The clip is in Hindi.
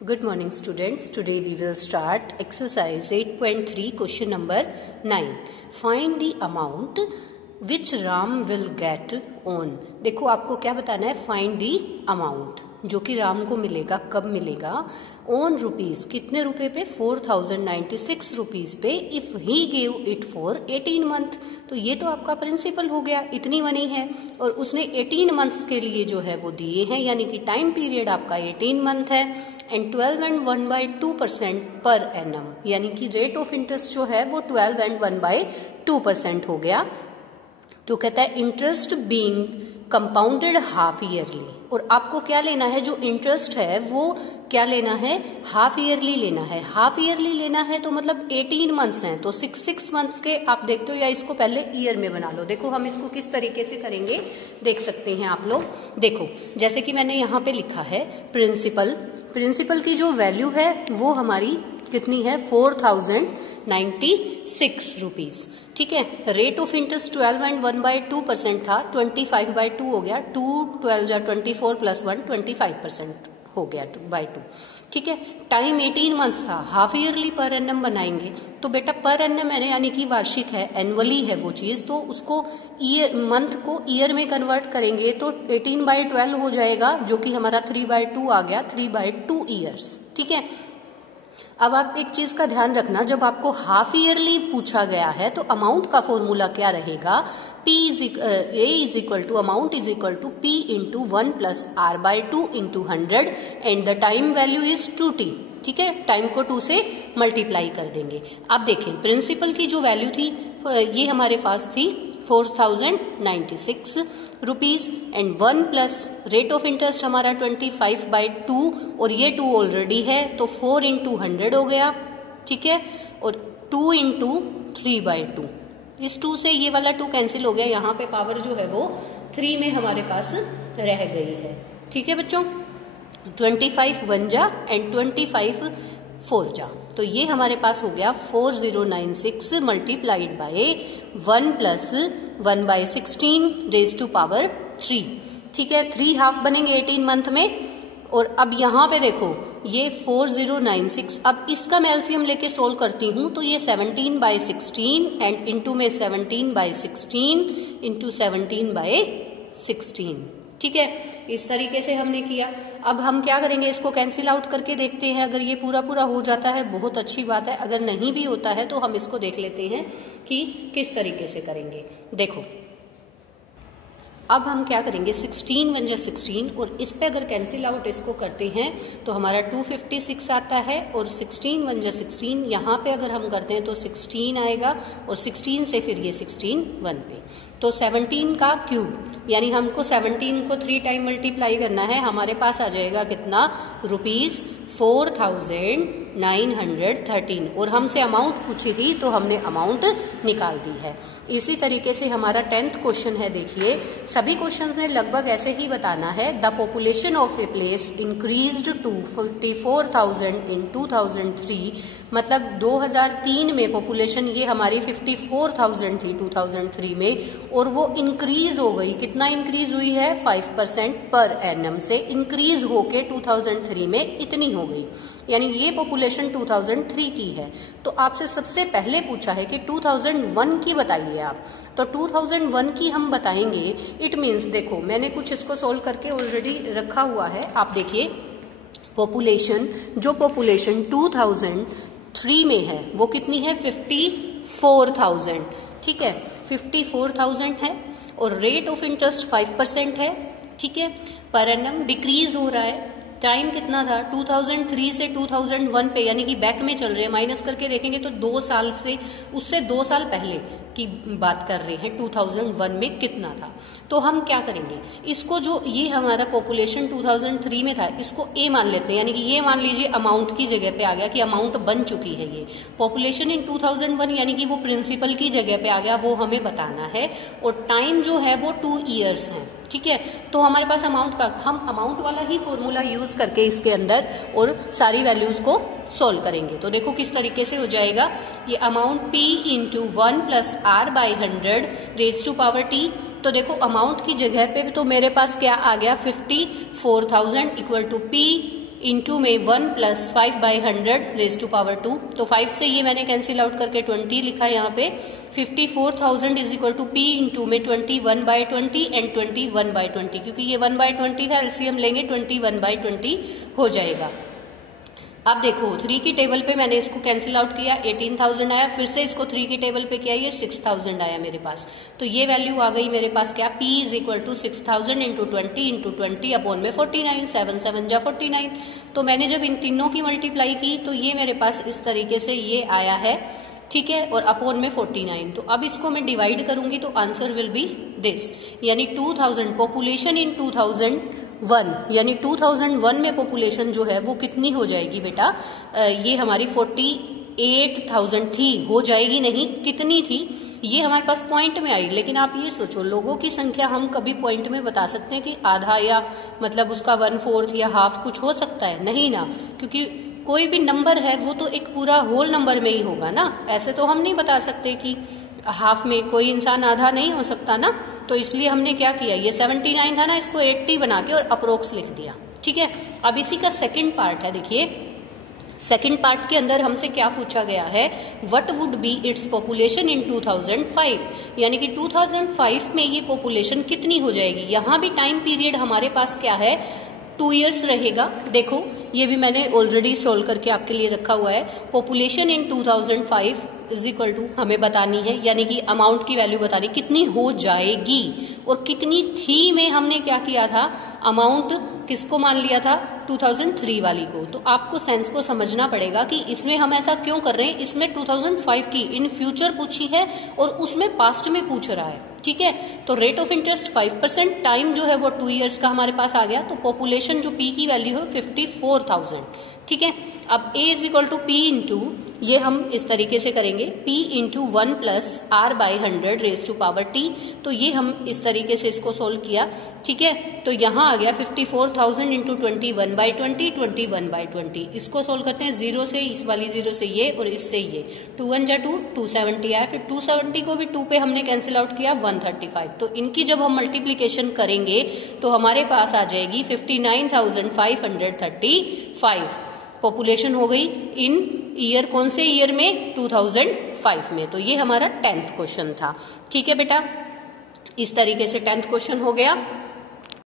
Good morning students. Today we will start exercise 8.3 question number 9. Find the amount which Ram will get on. देखो आपको क्या बताना है, find the amount जो कि राम को मिलेगा, कब मिलेगा, ऑन रुपीज कितने रुपए पे, 4096 रुपीज पे, if he gave it for 18 month. तो ये तो आपका प्रिंसिपल हो गया, इतनी मनी है और उसने 18 मंथ्स के लिए जो है वो दिए हैं, यानी कि टाइम पीरियड आपका 18 मंथ है एंड 12 एंड 1/2% पर एनम, यानी कि रेट ऑफ इंटरेस्ट जो है वो 12 एंड 1/2% हो गया। तो कहता है interest being compounded half yearly, और आपको क्या लेना है, जो इंटरेस्ट है वो क्या लेना है, हाफ ईयरली लेना है। हाफ ईयरली लेना है तो मतलब 18 मंथ्स हैं, तो 6 मंथ्स के आप देखते हो, या इसको पहले ईयर में बना लो। देखो हम इसको किस तरीके से करेंगे देख सकते हैं आप लोग। देखो जैसे कि मैंने यहाँ पे लिखा है प्रिंसिपल की जो वैल्यू है वो हमारी कितनी है, 4096 रुपीज। ठीक है, रेट ऑफ इंटरेस्ट 12 एंड 1/2% था, 25/2 हो गया, 2 12 24 प्लस 1 25% हो गया 2/2। ठीक है, टाइम 18 मंथ्स था, हाफ ईयरली पर एनम बनाएंगे तो बेटा पर एनम यानी कि वार्षिक है, एनुअली है वो चीज, तो उसको ईयर मंथ को ईयर में कन्वर्ट करेंगे तो 18/12 हो जाएगा, जो कि हमारा 3/2 आ गया, 3/2 ईयर्स। ठीक है, अब आप एक चीज का ध्यान रखना, जब आपको हाफ ईयरली पूछा गया है तो अमाउंट का फॉर्मूला क्या रहेगा, amount is equal to P into 1 plus R/2 into 100 and the time value is 2T। ठीक है, टाइम को 2 से मल्टीप्लाई कर देंगे। अब देखें प्रिंसिपल की जो वैल्यू थी ये हमारे पास थी 4096 rupees and 1 plus rate of interest हमारा 25/2 और ये 2 ऑलरेडी है तो 4 इंटू 100 हो गया। ठीक है, और 2 इंटू 3/2, इस 2 से ये वाला 2 कैंसिल हो गया, यहाँ पे पावर जो है वो 3 में हमारे पास रह गई है। ठीक है बच्चों, 25 1 जा एंड 25 4 जा, तो ये हमारे पास हो गया 4096 multiplied by 1 plus 1/16 raise to power 3। ठीक है, 3 हाफ बनेंगे 18 मंथ में। और अब यहाँ पे देखो ये 4096, अब इसका मैं एलसीएम लेके सोल्व करती हूँ तो ये 17/16 एंड इंटू में 17/16 इंटू 17/16। ठीक है, इस तरीके से हमने किया। अब हम क्या करेंगे, इसको कैंसिल आउट करके देखते हैं। अगर ये पूरा हो जाता है बहुत अच्छी बात है, अगर नहीं भी होता है तो हम इसको देख लेते हैं कि किस तरीके से करेंगे। देखो अब हम क्या करेंगे, 16 1 जा 16 और इस पे अगर कैंसिल आउट इसको करते हैं तो हमारा 256 आता है, और 16 1 जा 16 यहाँ पे अगर हम करते हैं तो 16 आएगा, और 16 से फिर ये 16 1 पे, तो 17 का क्यूब, यानी हमको 17 को 3 टाइम मल्टीप्लाई करना है, हमारे पास आ जाएगा कितना, रुपीज 4913, और हमसे अमाउंट पूछी थी तो हमने अमाउंट निकाल दी है। इसी तरीके से हमारा 10th क्वेश्चन है। देखिए सभी क्वेश्चन में लगभग ऐसे ही बताना है। The population of a place increased to 54,000 in 2003, मतलब 2003 में पॉपुलेशन ये हमारी 54,000 थी 2003 में, और वो इंक्रीज हो गई, कितना इंक्रीज हुई है, 5% पर एनम से इंक्रीज होके 2003 में इतनी हो गई, यानी ये पॉपुलेशन 2003 की है। तो आपसे सबसे पहले पूछा है कि 2001 की बताइए आप, तो 2001 की हम बताएंगे। इट मीन्स देखो मैंने कुछ इसको सोल्व करके ऑलरेडी रखा हुआ है, आप देखिए पॉपुलेशन, जो पॉपुलेशन 2003 में है वो कितनी है, 54,000। ठीक है, 54,000 है, और रेट ऑफ इंटरेस्ट 5% है। ठीक है, पर एनम डिक्रीज हो रहा है, टाइम कितना था, 2003 से 2001 पे, यानी कि बैक में चल रहे हैं, माइनस करके देखेंगे तो 2 साल से, उससे 2 साल पहले की बात कर रहे हैं, 2001 में कितना था। तो हम क्या करेंगे, इसको जो ये हमारा पॉपुलेशन 2003 में था इसको ए मान लेते हैं, यानी कि ये मान लीजिए अमाउंट की जगह पे आ गया कि अमाउंट बन चुकी है ये पॉपुलेशन इन 2001, यानी कि वो प्रिंसिपल की जगह पे आ गया, वो हमें बताना है, और टाइम जो है वो 2 ईयर्स है। ठीक है, तो हमारे पास अमाउंट का, हम अमाउंट वाला ही फॉर्मूला यूज करके इसके अंदर और सारी वैल्यूज को सोल्व करेंगे। तो देखो किस तरीके से हो जाएगा, ये amount P into 1 plus R/100 raise to power T, तो देखो अमाउंट की जगह पे तो मेरे पास क्या आ गया 54,000 इक्वल टू P इंटू में 1 + 5/100 (2). तो 5 से ये मैंने कैंसिल आउट करके 20 लिखा यहाँ पे। 54,000 = P इंटू में 21/20 एंड 21/20, क्योंकि ये 1/20 था, एलसीएम लेंगे 21/20 हो जाएगा। अब देखो 3 की टेबल पे मैंने इसको कैंसिल आउट किया, 18,000 आया। फिर से इसको 3 की टेबल पे किया, ये 6,000 आया मेरे पास। तो ये वैल्यू आ गई मेरे पास क्या, P = 6,000 × 20 अपॉन में 49, 7 7 जा 49। तो मैंने जब इन तीनों की मल्टीप्लाई की तो ये मेरे पास इस तरीके से ये आया है, ठीक है, और अपॉन में 49। तो अब इसको मैं डिवाइड करूंगी तो आंसर विल बी दिस, यानी 2000 पॉपुलेशन इन 2001, यानी 2001 में पॉपुलेशन जो है वो कितनी हो जाएगी बेटा, ये हमारी 48,000 थी, हो जाएगी नहीं, कितनी थी ये हमारे पास पॉइंट में आई। लेकिन आप ये सोचो, लोगों की संख्या हम कभी पॉइंट में बता सकते हैं कि आधा या मतलब उसका 1/4 या हाफ कुछ हो सकता है, नहीं ना, क्योंकि कोई भी नंबर है वो तो एक पूरा होल नंबर में ही होगा ना। ऐसे तो हम नहीं बता सकते कि हाफ में कोई इंसान आधा नहीं हो सकता ना। तो इसलिए हमने क्या किया, ये 79 था ना, इसको 80 बना के और अप्रोक्स लिख दिया, ठीक है। अब इसी का सेकंड पार्ट है, देखिए सेकंड पार्ट के अंदर हमसे क्या पूछा गया है, what would be its population in 2005, यानी कि 2005 में ये पॉपुलेशन कितनी हो जाएगी। यहां भी टाइम पीरियड हमारे पास क्या है, 2 इयर्स रहेगा। देखो ये भी मैंने ऑलरेडी सोल्व करके आपके लिए रखा हुआ है। पॉपुलेशन इन 2005 = हमें बतानी है, यानी कि अमाउंट की वैल्यू बतानी, कितनी हो जाएगी और कितनी थी में हमने क्या किया था, अमाउंट किसको मान लिया था, 2003 वाली को। तो आपको सेंस को समझना पड़ेगा कि इसमें हम ऐसा क्यों कर रहे हैं। इसमें 2005 की इन फ्यूचर पूछी है और उसमें पास्ट में पूछ रहा है, ठीक है। तो रेट ऑफ इंटरेस्ट 5%, टाइम जो है वो 2 इयर्स का हमारे पास आ गया। तो पॉपुलेशन जो P की वैल्यू है 54,000, ठीक है। अब A = P इंटू, ये हम इस तरीके से करेंगे, P इंटू 1 + R/100 (T). तो ये हम इस तरीके से इसको सोल्व किया, ठीक है। तो यहाँ आ गया 54,000 × 21/20, 21/20। इसको सोल्व करते हैं, 0 से, इस वाली 0 से ये और इससे ये, 2 1 जा 2, 270 आया। फिर 270 को भी 2 पे हमने कैंसिल आउट किया, 135। तो इनकी जब हम मल्टीप्लीकेशन करेंगे तो हमारे पास आ जाएगी 59,535 पॉपुलेशन हो गई इन ईयर, कौन से ईयर में, 2005 में। तो ये हमारा 10th क्वेश्चन था, ठीक है बेटा। इस तरीके से 10th क्वेश्चन हो गया।